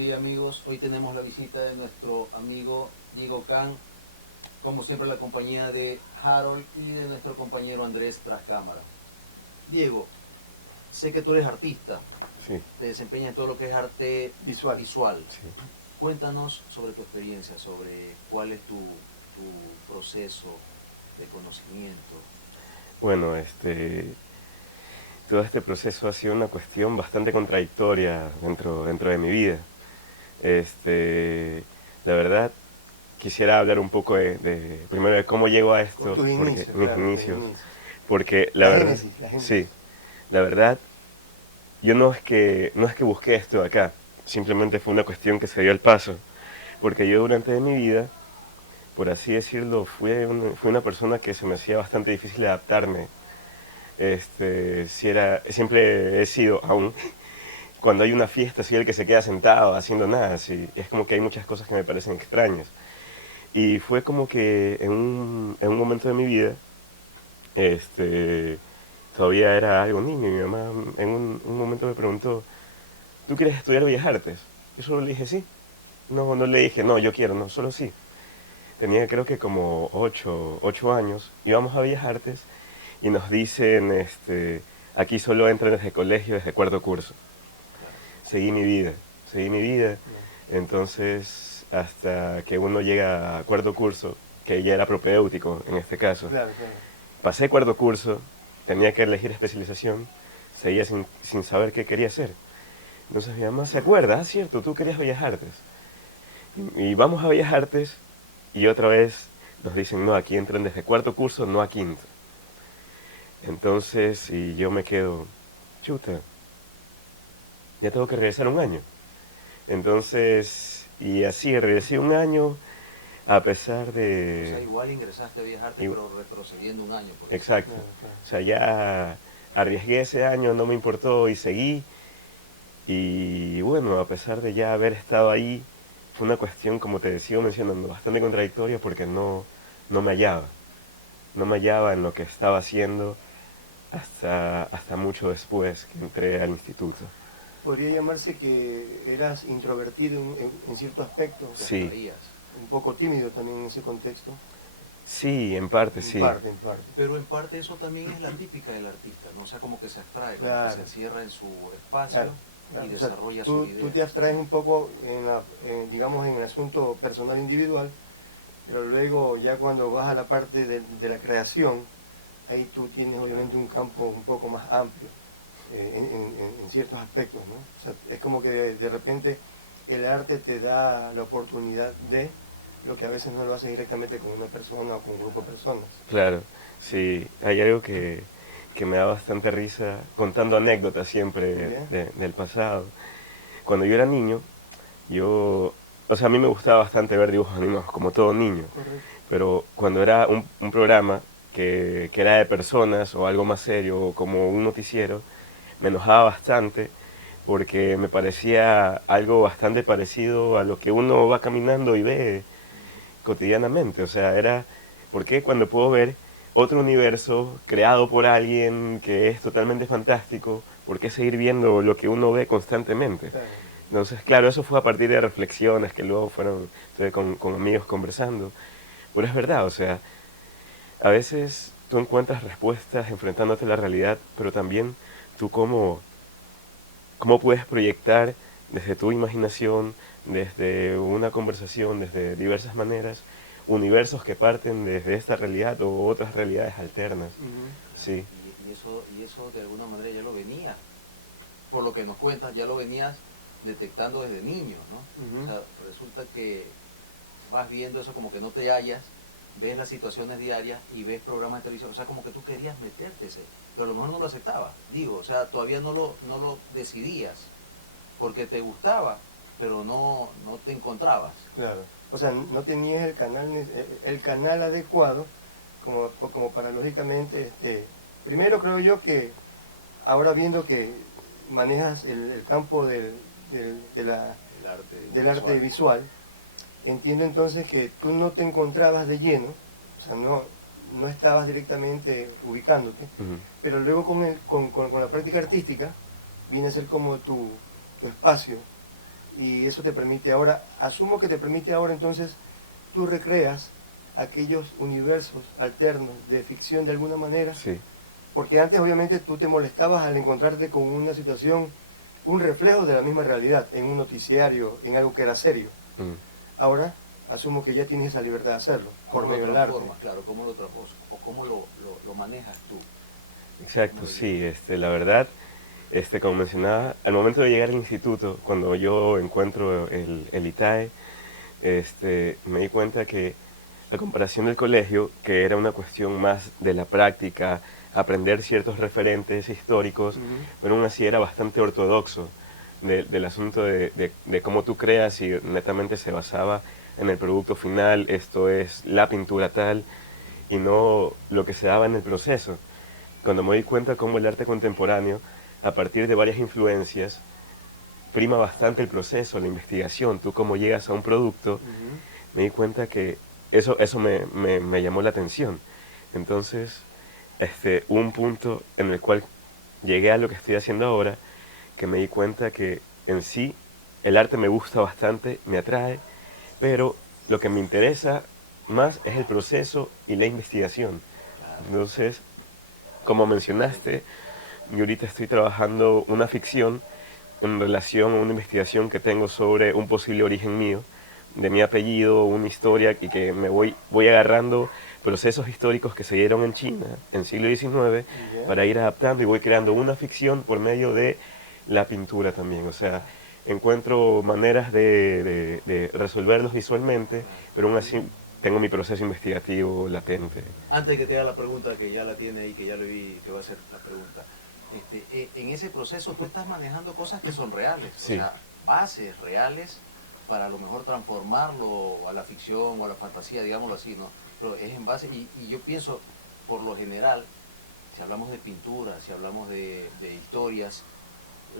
día amigos. Hoy tenemos la visita de nuestro amigo Diego Can, como siempre la compañía de Harold y de nuestro compañero Andrés tras cámara. Diego, sé que tú eres artista, Sí, te desempeñas en todo lo que es arte Visual. visual. sí. Cuéntanos sobre tu experiencia, sobre cuál es tu proceso de conocimiento. Bueno, todo este proceso ha sido una cuestión bastante contradictoria dentro de mi vida. Este, la verdad, quisiera hablar un poco primero de cómo llego a Con esto, tus porque inicios, mis claro, tus inicios, inicios. porque la La verdad, génesis, la sí, génesis. la verdad, yo no es que busqué esto de acá, simplemente fue una cuestión que se dio al paso, porque yo durante de mi vida, por así decirlo, fui una persona que se me hacía bastante difícil adaptarme. Siempre he sido aún, cuando hay una fiesta soy el que se queda sentado haciendo nada, así. Es como que hay muchas cosas que me parecen extrañas. Y fue como que en un momento de mi vida, este, todavía era algo niño, y mi mamá en un momento me preguntó, ¿tú quieres estudiar Bellas Artes? Yo solo le dije sí. No, no le dije, no, yo quiero, no, solo sí. Tenía creo que como 8 años, íbamos a Bellas Artes y nos dicen, aquí solo entran desde colegio, desde cuarto curso. Claro, Seguí mi vida, seguí mi vida. No. Entonces, hasta que uno llega a cuarto curso, que ya era propedéutico en este caso, Claro, claro. pasé cuarto curso, tenía que elegir especialización, seguía sin saber qué quería hacer. Entonces mi mamá se acuerda, cierto, tú querías Bellas Artes. Y vamos a Bellas Artes y otra vez nos dicen, no, aquí entran desde cuarto curso, no a quinto. Entonces, y yo me quedo, chuta, ya tengo que regresar un año. Entonces, y así regresé un año a pesar o sea, de... igual ingresaste a Bellas Artes, y- pero retrocediendo un año, por decirlo. exacto. Claro, claro. O sea, ya arriesgué ese año, no me importó y seguí. Y bueno, a pesar de ya haber estado ahí, fue una cuestión, como te sigo mencionando, bastante contradictoria porque no me hallaba. No me hallaba en lo que estaba haciendo hasta mucho después que entré al instituto. Podría llamarse que eras introvertido en cierto aspecto, Te Sí, abstraías. un poco tímido también en ese contexto, sí, en parte en sí. parte, en parte. Pero en parte eso también es la típica del artista, ¿no? O sea, como que se abstrae, como que se Claro, encierra en su claro, espacio y claro. O sea, desarrolla sus tú ideas. te abstraes un poco digamos, en el asunto personal individual, pero luego ya cuando vas a la parte de la creación, ahí tú tienes obviamente un campo un poco más amplio en ciertos aspectos, ¿no? O sea, es como que de repente el arte te da la oportunidad de lo que a veces no lo haces directamente con una persona o con un grupo de personas. Claro, sí, hay algo que me da bastante risa contando anécdotas siempre ¿Ya? del pasado. Cuando yo era niño, o sea, a mí me gustaba bastante ver dibujos animados, como todo niño, Correcto. pero cuando era un programa que era de personas o algo más serio, o como un noticiero, me enojaba bastante porque me parecía algo bastante parecido a lo que uno va caminando y ve cotidianamente. O sea, ¿por qué cuando puedo ver otro universo creado por alguien que es totalmente fantástico, por qué seguir viendo lo que uno ve constantemente? Claro. Entonces, claro, eso fue a partir de reflexiones que luego estuve con amigos conversando. Pero es verdad, o sea, a veces tú encuentras respuestas enfrentándote a la realidad, pero también tú cómo puedes proyectar desde tu imaginación, desde una conversación, desde diversas maneras, universos que parten desde esta realidad o otras realidades alternas. Ujú. Claro, Sí, y eso de alguna manera ya lo venías, por lo que nos cuentas, ya lo venías detectando desde niño, ¿no? O Ujú. sea, resulta que vas viendo eso como que no te hallas, ves las situaciones diarias y ves programas de televisión, o sea, como que tú querías meterte ese, pero a lo mejor no lo aceptabas, digo, o sea, todavía no lo decidías, porque te gustaba, pero no te encontrabas. Claro. O sea, no tenías el canal adecuado como para lógicamente, primero creo yo que ahora viendo que manejas el campo El arte del arte visual. visual, entiendo entonces que tú no te encontrabas de lleno, o sea, no estabas directamente ubicándote, ujú, pero luego con la práctica artística viene a ser como tu espacio y eso te permite ahora, asumo que te permite ahora entonces, tú recreas aquellos universos alternos de ficción de alguna manera, Sí. porque antes obviamente tú te molestabas al encontrarte con una situación, un reflejo de la misma realidad, en un noticiario, en algo que era serio. Mm. Ahora asumo que ya tienes esa libertad de hacerlo, por ¿Cómo lo medio del arte. transformas? Claro, ¿cómo lo transformas? ¿O cómo lo manejas tú? ¿Cómo Exacto, lo sí, llevas? la verdad, como mencionaba, al momento de llegar al instituto, cuando yo encuentro el ITAE, me di cuenta que a comparación del colegio, que era una cuestión más de la práctica, aprender ciertos referentes históricos, Ujú. pero aún así era bastante ortodoxo del asunto de cómo tú creas y netamente se basaba en el producto final, esto es la pintura tal, y no lo que se daba en el proceso. Cuando me di cuenta cómo el arte contemporáneo, a partir de varias influencias, prima bastante el proceso, la investigación, tú cómo llegas a un producto, Ujú. me di cuenta que eso me llamó la atención. Entonces, hubo un punto en el cual llegué a lo que estoy haciendo ahora, que me di cuenta que en sí el arte me gusta bastante, me atrae, pero lo que me interesa más es el proceso y la investigación. Claro, Entonces, como mencionaste, yo ahorita estoy trabajando una ficción en relación a una investigación que tengo sobre un posible origen mío, de mi apellido, una historia y que voy agarrando procesos históricos que se dieron en China en el siglo XIX Ya. para ir adaptando y voy creando una ficción por medio de la pintura también. O sea, claro, encuentro maneras de resolverlos visualmente, claro. pero aún así tengo mi proceso investigativo latente. Antes de que te haga la pregunta, que ya la tiene ahí, que ya lo vi, que va a hacer la pregunta. En ese proceso tú estás manejando cosas que son reales, o Sí. sea, bases reales para a lo mejor transformarlo a la ficción o a la fantasía, digámoslo así, ¿no? Pero es en base, y yo pienso, por lo general, si hablamos de pintura, si hablamos de historias,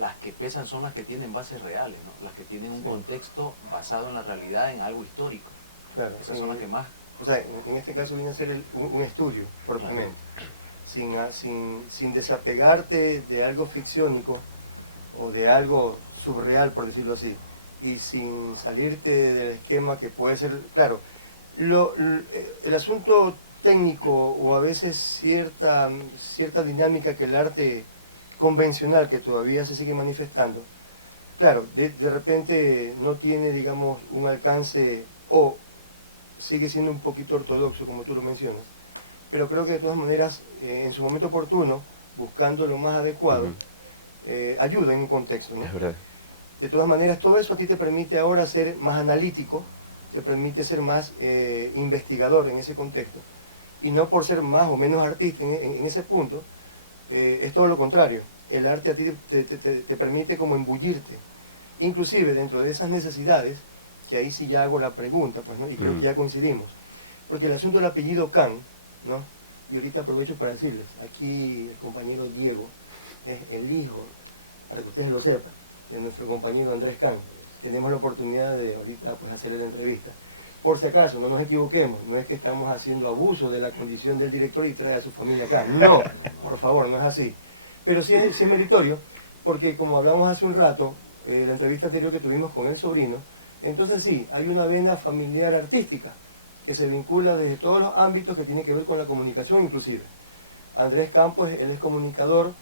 las que pesan son las que tienen bases reales, ¿no? Las que tienen un Sí, contexto basado en la realidad, en algo histórico. claro. Esas son las que más... O sea, en este caso viene a ser un estudio Claro, propiamente, sin desapegarte de algo ficciónico o de algo surreal, por decirlo así, y sin salirte del esquema que puede ser, claro, el asunto técnico o a veces cierta dinámica que el arte convencional que todavía se sigue manifestando, claro, de repente no tiene, digamos, un alcance o sigue siendo un poquito ortodoxo, como tú lo mencionas, pero creo que de todas maneras, en su momento oportuno, buscando lo más adecuado, Ujú. ayuda en un contexto, ¿no? Es verdad. De todas maneras, todo eso a ti te permite ahora ser más analítico, te permite ser más investigador en ese contexto, y no por ser más o menos artista en ese punto, es todo lo contrario. El arte a ti te permite como embullirte, inclusive dentro de esas necesidades, que ahí sí ya hago la pregunta, pues, ¿no? Y creo que Mm. ya coincidimos, porque el asunto del apellido Can, ¿no? Y ahorita aprovecho para decirles, aquí el compañero Diego es el hijo, para que ustedes lo sepan, de nuestro compañero Andrés Can. Tenemos la oportunidad de ahorita pues hacerle la entrevista. Por si acaso, no nos equivoquemos, no es que estamos haciendo abuso de la condición del director y trae a su familia acá. No, por favor, no es así. Pero sí es meritorio, porque como hablamos hace un rato, la entrevista anterior que tuvimos con el sobrino, entonces sí, hay una vena familiar artística que se vincula desde todos los ámbitos que tiene que ver con la comunicación inclusive. Andrés Campos, él es comunicador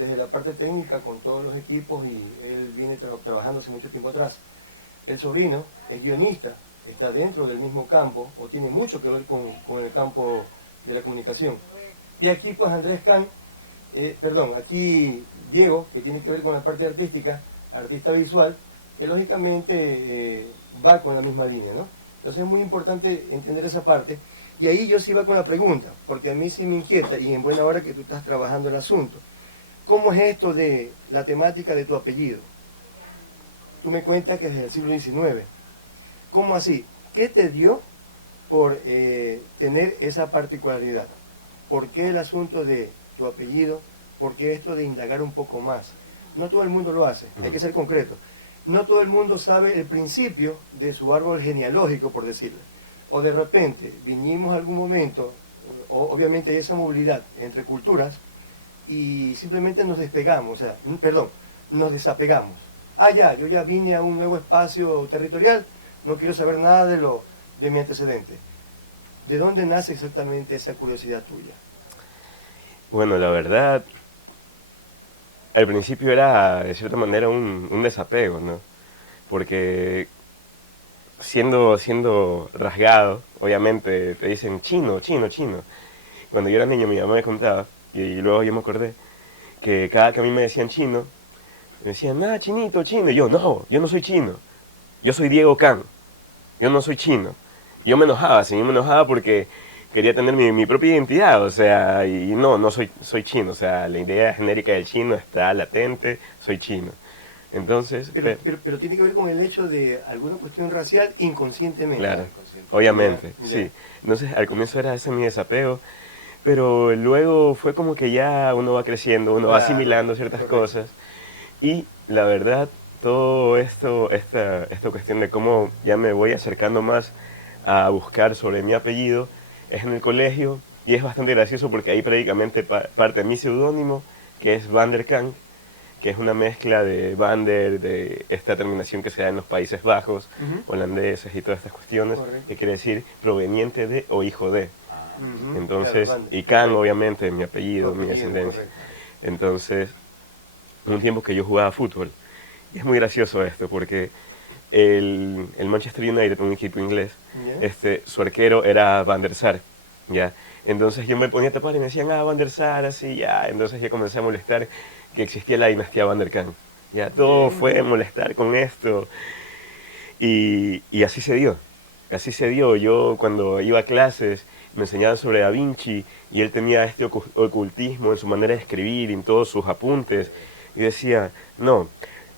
desde la parte técnica con todos los equipos y él viene trabajando hace mucho tiempo atrás. El sobrino es guionista, está dentro del mismo campo o tiene mucho que ver con el campo de la comunicación. Y aquí pues Andrés Can, aquí Diego, que tiene que ver con la parte artística, artista visual, que lógicamente va con la misma línea, ¿no? Entonces es muy importante entender esa parte. Y ahí yo sí iba con la pregunta, porque a mí sí me inquieta, y en buena hora que tú estás trabajando el asunto. ¿Cómo es esto de la temática de tu apellido? Tú me cuentas que es del siglo XIX. ¿Cómo así? ¿Qué te dio por tener esa particularidad? ¿Por qué el asunto de tu apellido? ¿Por qué esto de indagar un poco más? No todo el mundo lo hace, hay que ser concreto. No todo el mundo sabe el principio de su árbol genealógico, por decirlo. O de repente vinimos a algún momento, obviamente hay esa movilidad entre culturas y simplemente nos despegamos, o sea, perdón, nos desapegamos. ya, yo ya vine a un nuevo espacio territorial, no quiero saber nada de mi antecedente. ¿De dónde nace exactamente esa curiosidad tuya? Bueno, la verdad, al principio era de cierta manera un desapego, ¿no? Porque siendo rasgado, obviamente te dicen chino, chino, chino. Cuando yo era niño mi mamá me contaba, y luego yo me acordé, que cada que a mí me decían chino, me decían, chinito, chino. Y yo no soy chino, yo soy Diego Can, yo no soy chino. Yo me enojaba, sí, yo me enojaba porque quería tener mi propia identidad, o sea, y no soy chino, o sea, la idea genérica del chino está latente, soy chino. Entonces, Pero tiene que ver con el hecho de alguna cuestión racial inconscientemente. claro, Inconsciente. obviamente, Ya, sí. ya. Entonces, al comienzo era ese mi desapego, pero luego fue como que ya uno va creciendo, uno va Claro, asimilando ciertas correcto. cosas. Y la verdad, todo esto, esta cuestión de cómo ya me voy acercando más a buscar sobre mi apellido, es en el colegio y es bastante gracioso porque ahí prácticamente parte mi seudónimo, que es Van der Kank, que es una mezcla de Van der, de esta terminación que se da en los Países Bajos, Ujú. holandeses y todas estas cuestiones, Correcto. que quiere decir proveniente de o hijo de. Ah, Ujú, Entonces, claro, Wander, y Kang correcto. obviamente, mi Tu apellido, mi apellido, descendencia. correcto. Entonces, un tiempo que yo jugaba fútbol. Y es muy gracioso esto, porque el Manchester United, un equipo inglés, ¿Ya? su arquero era Van der Sar, ¿ya? Entonces yo me ponía a tapar y me decían, Van der Sar, así, ya. Entonces yo comencé a molestar que existía la dinastía Van der Kank. Ya, todo Bien, fue bien. molestar con esto. Y así se dio. Así se dio. Yo cuando iba a clases me enseñaban sobre Da Vinci y él tenía este ocultismo en su manera de escribir y en todos sus apuntes. Y decía, no,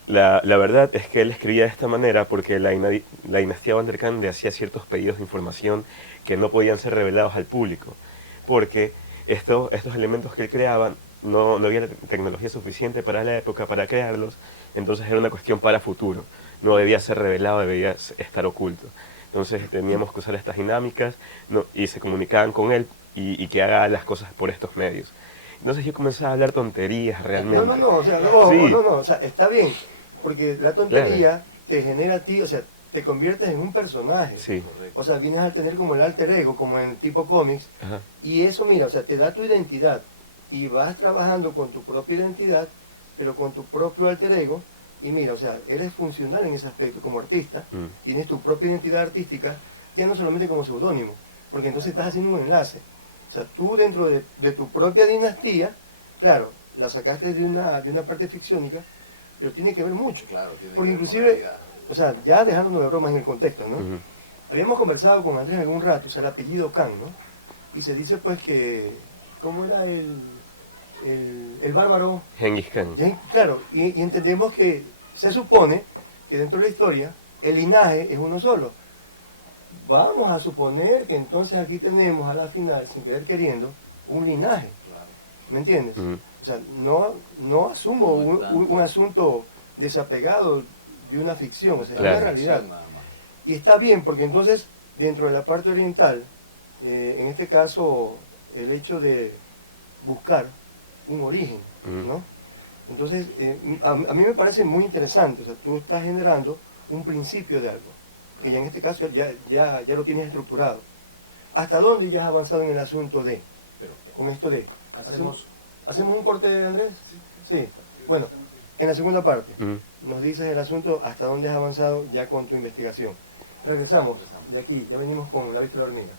la verdad es que él escribía de esta manera porque la dinastía Van der Kank le hacía ciertos pedidos de información que no podían ser revelados al público. Porque estos elementos que él creaba no había la tecnología suficiente para la época para crearlos, entonces era una cuestión para futuro. No debía ser revelado, debía estar oculto. Entonces teníamos que usar estas dinámicas y se comunicaban con él y que haga las cosas por estos medios. Entonces yo comenzaba a hablar tonterías realmente. O sea, Sí, o sea, está bien, porque la claro, tontería te genera a ti, o sea, te conviertes en un personaje. sí, correcto. O sea, vienes a tener como el alter ego, como en tipo cómics, ajá, y eso, mira, o sea, te da tu identidad, y vas trabajando con tu propia identidad, pero con tu propio alter ego, y mira, o sea, eres funcional en ese aspecto como artista, tienes tu propia identidad artística, ya no solamente como seudónimo, porque entonces estás haciendo un enlace. O sea, tú dentro de tu propia dinastía, claro, la sacaste de una parte ficciónica, pero tiene que ver mucho. Claro, tiene que Porque ver con la inclusive, realidad. o sea, ya dejándonos de bromas en el contexto, ¿no? ujú. Habíamos conversado con Andrés algún rato, o sea, el apellido Khan, ¿no? Y se dice pues que, ¿cómo era el bárbaro? Genghis Khan. Claro, y entendemos que se supone que dentro de la historia el linaje es uno solo. Vamos a suponer que entonces aquí tenemos a la final, sin querer queriendo, un linaje, Claro. ¿me entiendes? Ujú. O sea, no asumo No es tanto. un asunto desapegado de una ficción, o sea, es Claro. una realidad. Nada más. Y está bien, porque entonces, dentro de la parte oriental, en este caso, el hecho de buscar un origen, Ujú. ¿no? Entonces, a mí me parece muy interesante, o sea, tú estás generando un principio de algo, que ya en este caso ya lo tienes estructurado. ¿Hasta dónde ya has avanzado en el asunto de, Pero con esto de? hacemos ¿Hacemos un corte, Andrés? Sí. Bueno, en la segunda parte, Ujú. nos dices el asunto hasta dónde has avanzado ya con tu investigación. Regresamos de aquí, ya venimos con la vista de la hormiga.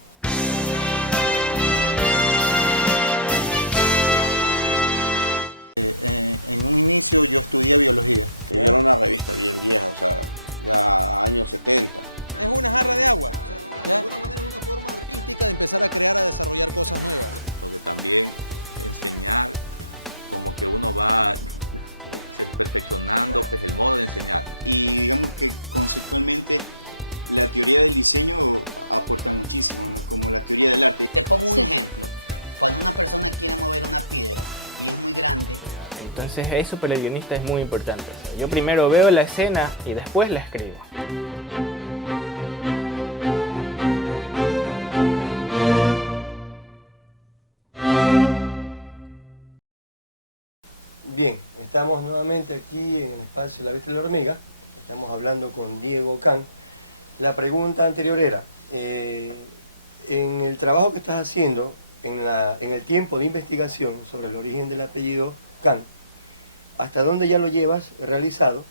Entonces eso para el guionista es muy importante. O sea, yo primero veo la escena y después la escribo. Bien, Estamos nuevamente aquí en el espacio La Bestia y la Hormiga. Estamos hablando con Diego Can. La pregunta anterior era, en el trabajo que estás haciendo, en el tiempo de investigación sobre el origen del apellido Can, ¿hasta dónde ya lo llevas realizado?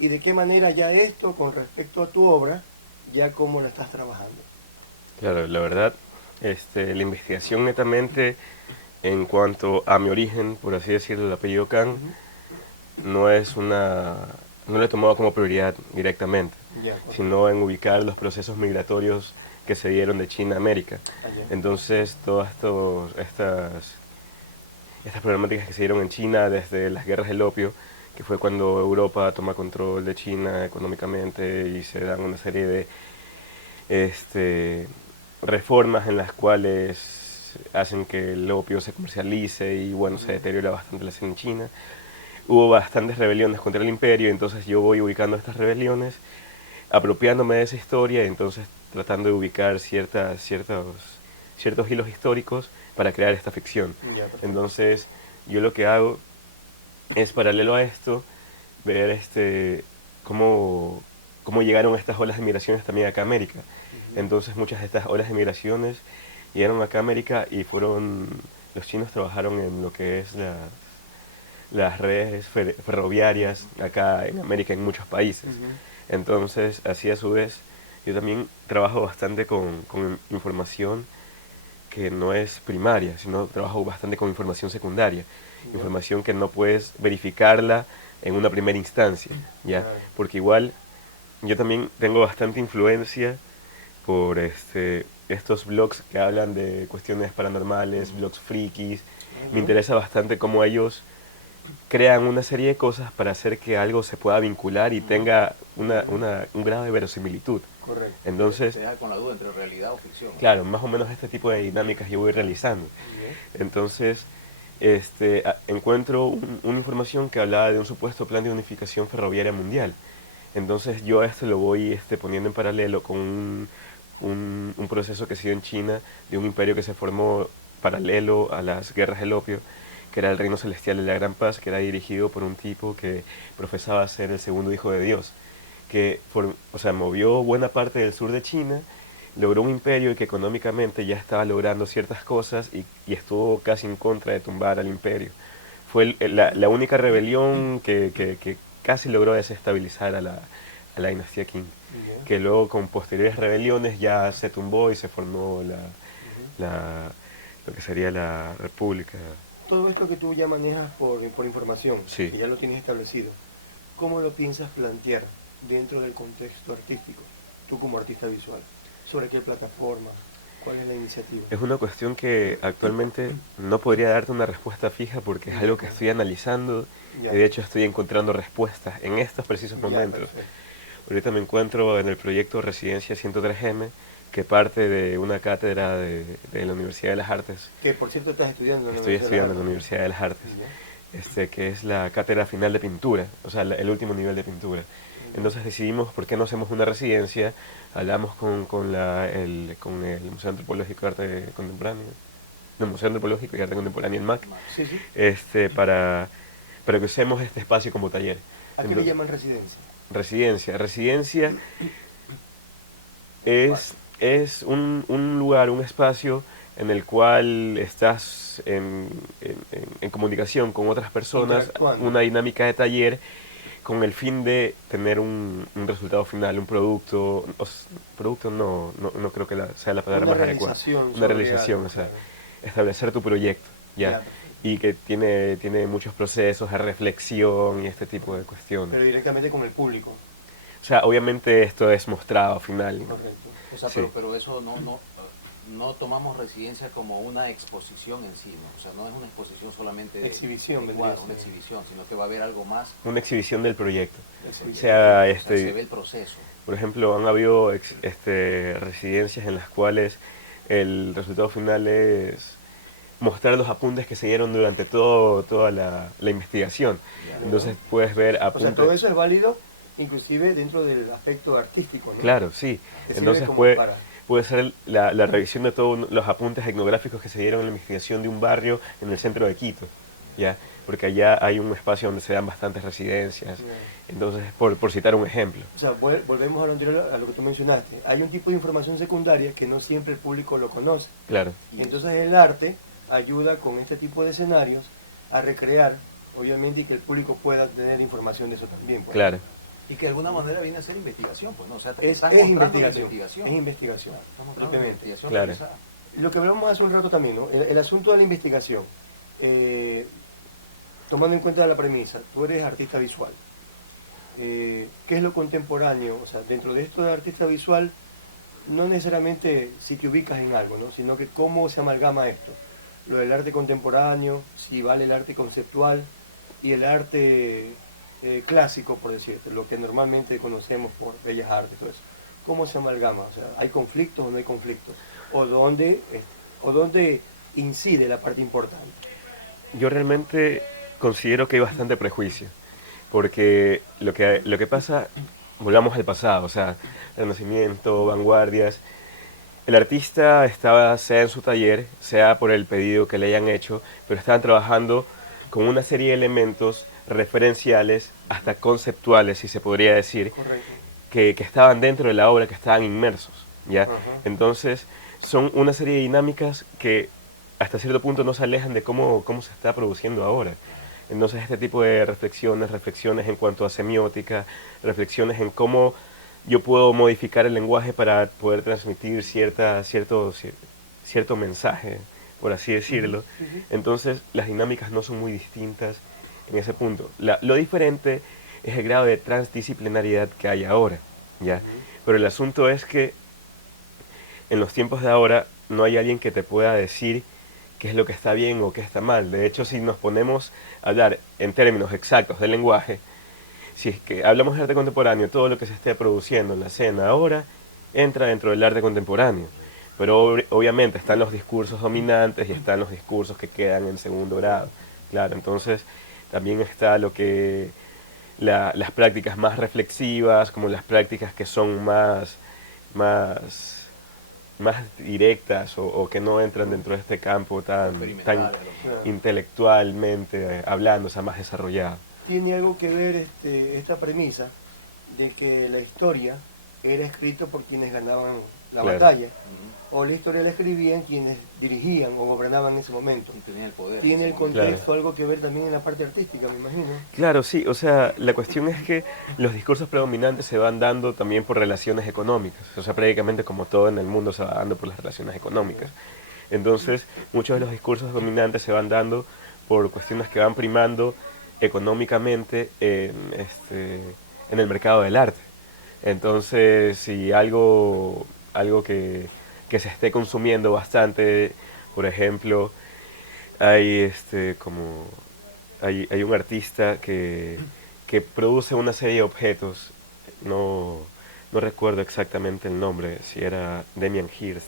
¿Y de qué manera ya esto, con respecto a tu obra, ya cómo la estás trabajando? Claro, la verdad, la investigación netamente en cuanto a mi origen, por así decirlo, el apellido Can, no lo he tomado como prioridad directamente, Ya, sino en ubicar los procesos migratorios que se dieron de China a América. allá. Entonces, estas problemáticas que se dieron en China desde las guerras del opio, que fue cuando Europa toma control de China económicamente y se dan una serie de reformas en las cuales hacen que el opio se comercialice y bueno, se deteriora bastante la escena en China. Hubo bastantes rebeliones contra el imperio, entonces yo voy ubicando estas rebeliones, apropiándome de esa historia y entonces tratando de ubicar ciertos hilos históricos para crear esta ficción. Ya, perfecto. Entonces yo lo que hago es, paralelo a esto, ver cómo llegaron estas olas de migraciones también acá a América. Entonces muchas de estas olas de migraciones llegaron acá a América y los chinos trabajaron en lo que es las redes ferroviarias acá en América, en muchos países. Entonces, así a su vez, yo también trabajo bastante con información que no es primaria, sino trabajo bastante con información secundaria, información que no puedes verificarla en una primera instancia, ¿ya? Claro. Porque igual yo también tengo bastante influencia por estos blogs que hablan de cuestiones paranormales, blogs frikis. Me interesa bastante cómo ellos crean una serie de cosas para hacer que algo se pueda vincular y tenga un grado de verosimilitud. Correcto. Entonces, Te deja con la duda entre realidad o ficción. claro, más o menos este tipo de dinámicas yo voy realizando. Bien. Entonces, encuentro una información que hablaba de un supuesto plan de unificación ferroviaria mundial. Entonces yo a esto lo voy poniendo en paralelo con un proceso que se dio en China de un imperio que se formó paralelo a las guerras del opio, que era el Reino Celestial de la Gran Paz, que era dirigido por un tipo que profesaba ser el segundo hijo de Dios, que movió buena parte del sur de China, logró un imperio que económicamente ya estaba logrando ciertas cosas y estuvo casi en contra de tumbar al imperio. Fue la única rebelión que casi logró desestabilizar a la dinastía Qing, Bien. que luego con posteriores rebeliones ya se tumbó y se formó lo que sería la República. Todo esto que tú ya manejas por información, Sí. que ya lo tienes establecido, ¿cómo lo piensas plantear dentro del contexto artístico, tú como artista visual? ¿Sobre qué plataforma? ¿Cuál es la iniciativa? Es una cuestión que actualmente no podría darte una respuesta fija porque es algo que estoy analizando Ya. y de hecho estoy encontrando respuestas en estos precisos Ya, momentos. perfecto. Ahorita me encuentro en el proyecto Residencia 103M, que parte de una cátedra de la Universidad de las Artes. Que por cierto estás estudiando en la Estoy Universidad estudiando en la de Universidad de las Artes, Ya. que es la cátedra final de pintura, o sea, el último nivel de pintura. Entonces decidimos por qué no hacemos una residencia, hablamos con el Museo Antropológico de Arte Contemporáneo, el Museo Antropológico y Arte Contemporáneo, el MAC, Sí, sí. para que usemos este espacio como taller. ¿A qué le Entonces, llaman residencia? Residencia es un lugar, un espacio en el cual estás en comunicación con otras personas, Interactuando. una dinámica de taller con el fin de tener un resultado final, un producto. Producto no creo que sea la palabra Una más adecuada. realización Una sobre realización, algo, o sea, claro. establecer tu proyecto, Ya, ¿ya? perfecto. Y que tiene muchos procesos de reflexión y este tipo de cuestiones. Pero directamente con el público. O sea, obviamente esto es mostrado al final. Correcto. O sea, Sí. pero eso no tomamos residencia como una exposición en sí, ¿no? O sea, no es una exposición solamente de Exhibición, de vendría cuadros, a una ser. exhibición, sino que va a haber algo más. Una exhibición del proyecto. Exhibición. O sea, Se ve el proceso. por ejemplo, han habido residencias en las cuales el resultado final es mostrar los apuntes que se dieron durante toda la investigación. Ya. Entonces puedes ver O sea, apuntes. todo eso es válido inclusive dentro del aspecto artístico, ¿no? Claro, sí. Te sirve Entonces como puede, para- puede ser la revisión de todos los apuntes etnográficos que se dieron en la investigación de un barrio en el centro de Quito. ¿ya? Porque allá hay un espacio donde se dan bastantes residencias. Entonces, por citar un ejemplo. O sea, volvemos a lo anterior, a lo que tú mencionaste. Hay un tipo de información secundaria que no siempre el público lo conoce. Claro, Entonces el arte ayuda con este tipo de escenarios a recrear, obviamente, y que el público pueda tener información de eso también. Pues. claro. Y que de alguna manera viene a ser investigación, pues, ¿no? O sea, Es estás mostrando la investigación. investigación. Es investigación. Estás mostrando la Propiamente. investigación Claro. realizada. Lo que hablamos hace un rato también, ¿no? El asunto de la investigación. Tomando en cuenta la premisa, tú eres artista visual. ¿Qué es lo contemporáneo? O sea, dentro de esto de artista visual, no necesariamente si te ubicas en algo, ¿no? Sino que cómo se amalgama esto. Lo del arte contemporáneo, si vale el arte conceptual y el arte clásico, por decirte, lo que normalmente conocemos por bellas artes, todo eso. ¿Cómo se amalgama? O sea, ¿hay conflictos o no hay conflictos? ¿O dónde incide la parte importante? Yo realmente considero que hay bastante prejuicio, porque lo que pasa, volvamos al pasado, o sea, Renacimiento, vanguardias, el artista estaba sea en su taller, sea por el pedido que le hayan hecho, pero estaban trabajando con una serie de elementos referenciales, hasta conceptuales, si se podría decir, Correcto. que estaban dentro de la obra, que estaban inmersos, ¿ya? Ajá. Entonces, son una serie de dinámicas que hasta cierto punto no se alejan de cómo se está produciendo ahora. Entonces, este tipo de reflexiones en cuanto a semiótica, reflexiones en cómo yo puedo modificar el lenguaje para poder transmitir cierto mensaje, por así decirlo. Sí, sí. Entonces, las dinámicas no son muy distintas en ese punto. Lo diferente es el grado de transdisciplinariedad que hay ahora, ¿ya? Pero el asunto es que en los tiempos de ahora no hay alguien que te pueda decir qué es lo que está bien o qué está mal. De hecho, si nos ponemos a hablar en términos exactos del lenguaje, si es que hablamos de arte contemporáneo, todo lo que se esté produciendo en la escena ahora entra dentro del arte contemporáneo. Pero obviamente están los discursos dominantes y están los discursos que quedan en segundo grado. Claro, entonces también está las prácticas más reflexivas, como las prácticas que son más directas o que no entran dentro de este campo tan Experimentales, intelectualmente hablando, o sea, más desarrollado. Tiene algo que ver esta premisa de que la historia era escrita por quienes ganaban la Claro. batalla, o la historia la escribían quienes dirigían o gobernaban en ese momento. Y tenían el poder. Tiene el en ese momento. contexto algo que ver también en la parte artística, me imagino. Claro, sí, o sea, la cuestión es que los discursos predominantes se van dando también por relaciones económicas, o sea, prácticamente como todo en el mundo se va dando por las relaciones económicas. Entonces, muchos de los discursos dominantes se van dando por cuestiones que van primando económicamente en el mercado del arte. Entonces, si algo que se esté consumiendo bastante, por ejemplo, hay hay un artista que produce una serie de objetos, no recuerdo exactamente el nombre, si era Damian Hirst,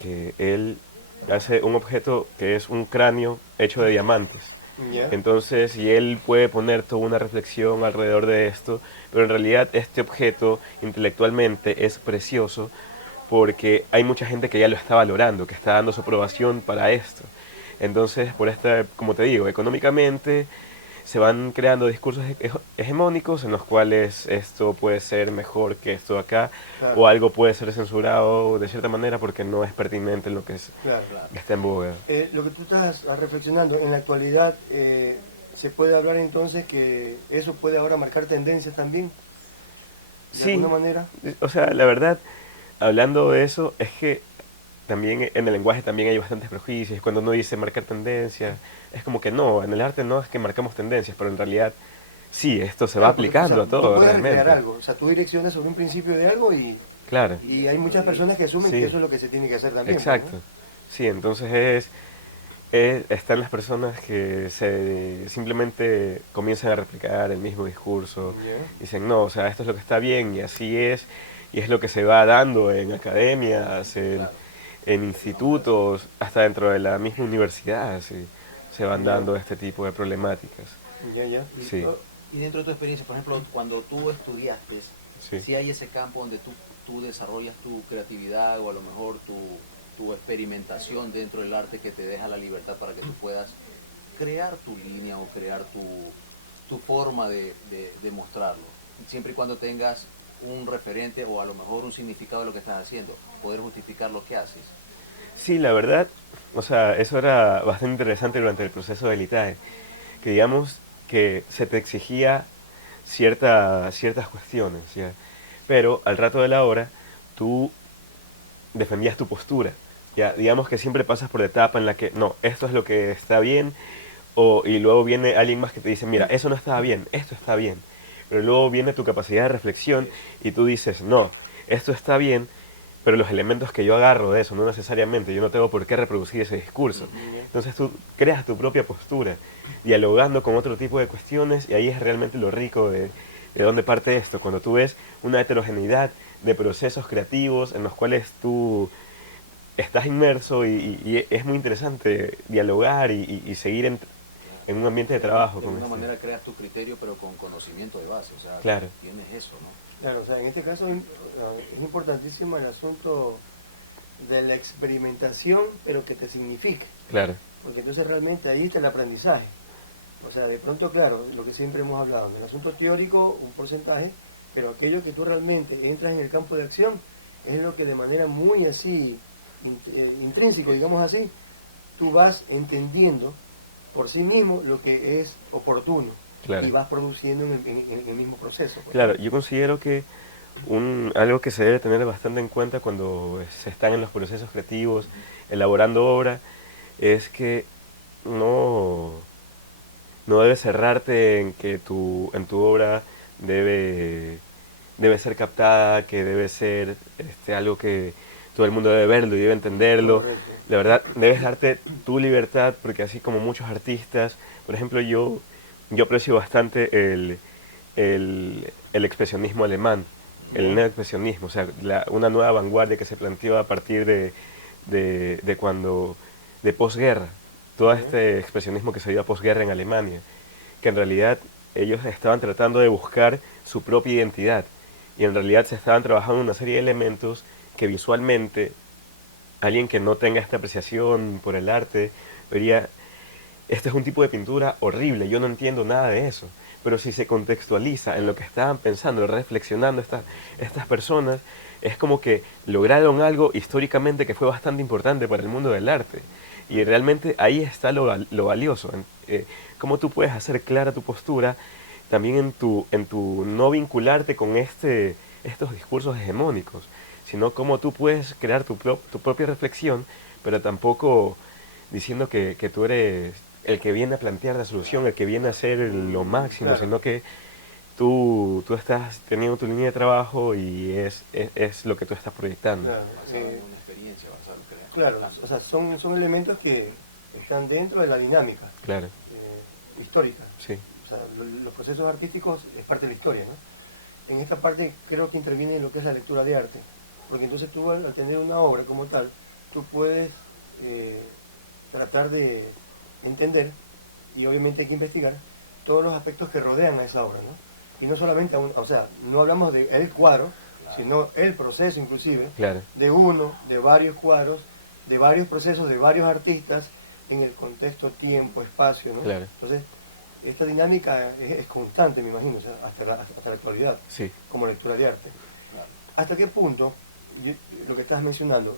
que él hace un objeto que es un cráneo hecho de diamantes. ¿Ya? Entonces, y él puede poner toda una reflexión alrededor de esto, pero en realidad este objeto intelectualmente es precioso porque hay mucha gente que ya lo está valorando, que está dando su aprobación para esto. Entonces, como te digo, económicamente se van creando discursos hegemónicos en los cuales esto puede ser mejor que esto acá, Claro. o algo puede ser censurado de cierta manera porque no es pertinente en lo que Claro. está en boga. Lo que tú estás reflexionando, en la actualidad, ¿se puede hablar entonces que eso puede ahora marcar tendencias también? ¿De Sí, alguna manera? o sea, la verdad, hablando de eso, es que también en el lenguaje también hay bastantes prejuicios. Cuando uno dice marcar tendencias, es como que no, en el arte no es que marcamos tendencias, pero en realidad sí, esto se va Claro, porque, aplicando a tú todo puedes realmente. recrear algo, o sea, tú direccionas sobre un principio de algo Claro, y hay muchas personas que asumen Sí. que eso es lo que se tiene que hacer también. pues, ¿no? exacto. Sí, entonces están las personas que simplemente comienzan a replicar el mismo discurso. Ya. Dicen, no, o sea, esto es lo que está bien y así es, y es lo que se va dando en academias, en institutos, hasta dentro de la misma universidad, sí, se van dando este tipo de problemáticas. Ya, ya. Sí. Y dentro de tu experiencia, por ejemplo, cuando tú estudiaste, Sí. si hay ese campo donde tú desarrollas tu creatividad o a lo mejor tu experimentación dentro del arte que te deja la libertad para que tú puedas crear tu línea o crear tu forma de mostrarlo. Siempre y cuando tengas un referente o a lo mejor un significado de lo que estás haciendo, poder justificar lo que haces. Sí, la verdad, o sea, eso era bastante interesante durante el proceso del ITAE, que digamos que se te exigía ciertas cuestiones, ¿ya? Pero al rato de la hora tú defendías tu postura, ¿ya? Digamos que siempre pasas por la etapa en la que, no, esto es lo que está bien, y luego viene alguien más que te dice, mira, eso no estaba bien, esto está bien. Pero luego viene tu capacidad de reflexión y tú dices, no, esto está bien, pero los elementos que yo agarro de eso, no necesariamente, yo no tengo por qué reproducir ese discurso. Entonces tú creas tu propia postura, dialogando con otro tipo de cuestiones, y ahí es realmente lo rico de dónde parte esto, cuando tú ves una heterogeneidad de procesos creativos en los cuales tú estás inmerso y es muy interesante dialogar y seguir en un ambiente de trabajo. De con alguna este. manera creas tu criterio, pero con conocimiento de base, o sea, Claro. tienes eso, ¿no? Claro, o sea, en este caso es importantísimo el asunto de la experimentación, pero que te signifique, Claro, porque entonces realmente ahí está el aprendizaje. O sea, de pronto, claro, lo que siempre hemos hablado, en el asunto teórico, un porcentaje, pero aquello que tú realmente entras en el campo de acción es lo que de manera muy así, intrínseco, digamos así, tú vas entendiendo por sí mismo lo que es oportuno claro. y vas produciendo en el mismo proceso. Pues. Claro, yo considero que algo que se debe tener bastante en cuenta cuando se están en los procesos creativos, elaborando obra, es que no, no debes cerrarte en que en tu obra debe ser captada, que debe ser algo que todo el mundo debe verlo y debe entenderlo. Correcto. La verdad, debes darte tu libertad, porque así como muchos artistas, por ejemplo, yo aprecio bastante el expresionismo alemán, el neoexpresionismo, o sea, una nueva vanguardia que se planteó a partir de posguerra, todo este expresionismo que se dio a posguerra en Alemania, que en realidad ellos estaban tratando de buscar su propia identidad, y en realidad se estaban trabajando una serie de elementos que visualmente alguien que no tenga esta apreciación por el arte vería, este es un tipo de pintura horrible, yo no entiendo nada de eso. Pero si se contextualiza en lo que estaban pensando, reflexionando estas personas, es como que lograron algo históricamente que fue bastante importante para el mundo del arte. Y realmente ahí está lo valioso, cómo tú puedes hacer clara tu postura, también en tu no vincularte con estos discursos hegemónicos, sino cómo tú puedes crear tu propia reflexión, pero tampoco diciendo que tú eres el que viene a plantear la solución, el que viene a hacer lo máximo, Claro. sino que tú estás teniendo tu línea de trabajo y es lo que tú estás proyectando. Claro, Basado en una experiencia, basado en lo que le estás claro, contando. o sea, son elementos que están dentro de la dinámica Claro, histórica. sí, O sea, los procesos artísticos es parte de la historia, ¿no? En esta parte creo que interviene lo que es la lectura de arte, porque entonces tú al tener una obra como tal, tú puedes tratar de entender, y obviamente hay que investigar, todos los aspectos que rodean a esa obra, ¿no? Y no solamente, o sea, no hablamos de el cuadro, sino el proceso inclusive, claro, de uno, de varios cuadros, de varios procesos, de varios artistas, en el contexto tiempo, espacio, ¿no? claro, Entonces, esta dinámica es constante, me imagino, o sea, hasta la actualidad, sí. como lectura de arte. Claro. ¿Hasta qué punto, lo que estás mencionando,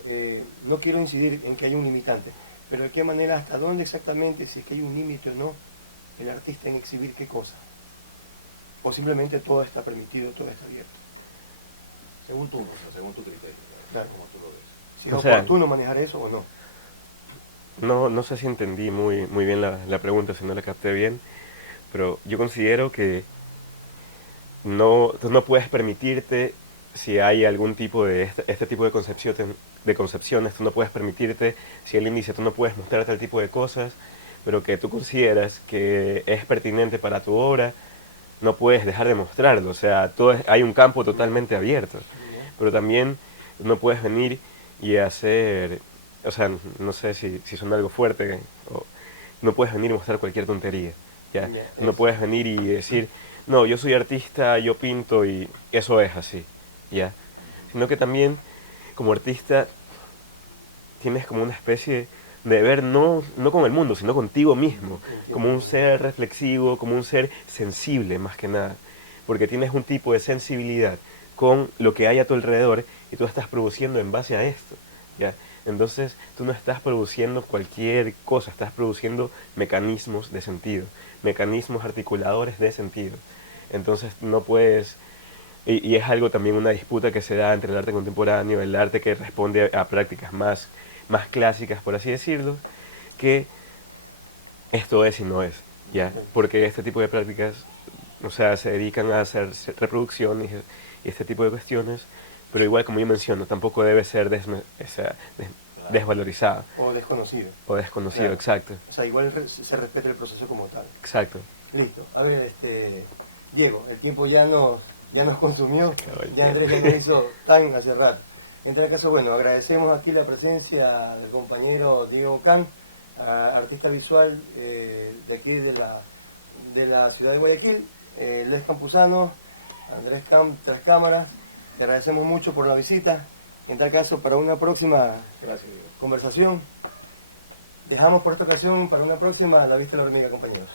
no quiero incidir en que hay un limitante, pero de qué manera, hasta dónde exactamente, si es que hay un límite o no, el artista en exhibir qué cosa? O simplemente todo está permitido, todo está abierto. Según tú, o sea, según tu criterio, Claro. como tú lo ves. Si es O sea, oportuno manejar eso o no. No sé si entendí muy bien la pregunta, si no la capté bien, pero yo considero que tú no puedes permitirte, si hay algún tipo de este tipo de concepciones, tú no puedes permitirte, si alguien dice tú no puedes mostrar tal tipo de cosas, pero que tú consideras que es pertinente para tu obra, no puedes dejar de mostrarlo. O sea, hay un campo totalmente abierto, pero también no puedes venir y hacer, o sea, no sé si suena algo fuerte, no puedes venir y mostrar cualquier tontería, ¿ya? Ya, No eso. puedes venir y decir, no, yo soy artista, yo pinto y eso es así, ¿ya? Sino que también, como artista, tienes como una especie de ver no con el mundo, sino contigo mismo, como un ser reflexivo, como un ser sensible más que nada, porque tienes un tipo de sensibilidad con lo que hay a tu alrededor y tú estás produciendo en base a esto, ¿ya? Entonces tú no estás produciendo cualquier cosa, estás produciendo mecanismos de sentido, mecanismos articuladores de sentido. Entonces no puedes, y es algo también una disputa que se da entre el arte contemporáneo, el arte que responde a prácticas más clásicas, por así decirlo, que esto es y no es, ¿ya? Porque este tipo de prácticas, o sea, se dedican a hacer reproducciones y este tipo de cuestiones, pero igual como yo menciono, tampoco debe ser desvalorizado O desconocido. o desconocido, Claro. exacto, O sea, igual se respeta el proceso como tal. exacto. Listo. A ver, Diego, el tiempo ya nos consumió. acabó el Ya Andrés ya tiempo. nos hizo tan a cerrar. En tal caso, bueno, agradecemos aquí la presencia del compañero Diego Can, artista visual de aquí de la ciudad de Guayaquil, Les Campuzano, Andrés Camp, tras cámaras. Te agradecemos mucho por la visita. En tal caso, para una próxima Gracias, Diego. conversación, dejamos por esta ocasión para una próxima La Vista de la Hormiga, compañeros.